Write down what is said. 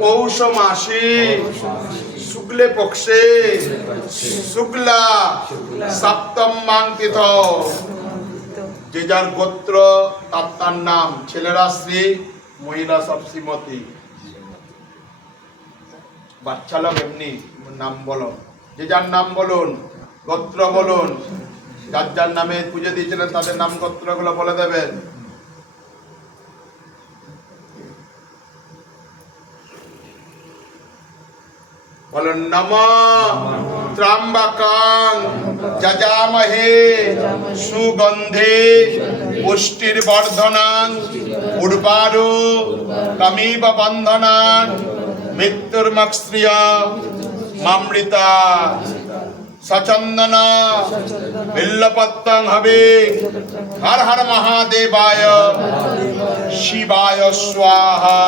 পৌষ মাসে শুক্লে পক্ষে। শুক্লা সপ্তম মাং তিথ। যে যার গোত্র, তার তার নাম। ছেলেরা শ্রী মহিলা সব শ্রীমতী। বাচ্চা লোক এমনি, নাম বলো যে যার নাম বলুন, গোত্র বলুন। যার যার নামে পুজো দিয়েছিলেন, তাদের নাম গোত্রগুলো বলে দেবেন। বলুন, নম। ত্রাম্বাকাং যজামহে সুগন্ধে পুষ্টির বর্ধনাং উর্বারু কমিব বন্ধনান মৃত্যুর্মক্স্রিয় মামৃতা। সচন্দন বিল্লপত্তং হবে। হর হর মহাদেবায় শিবায় স্বাহা।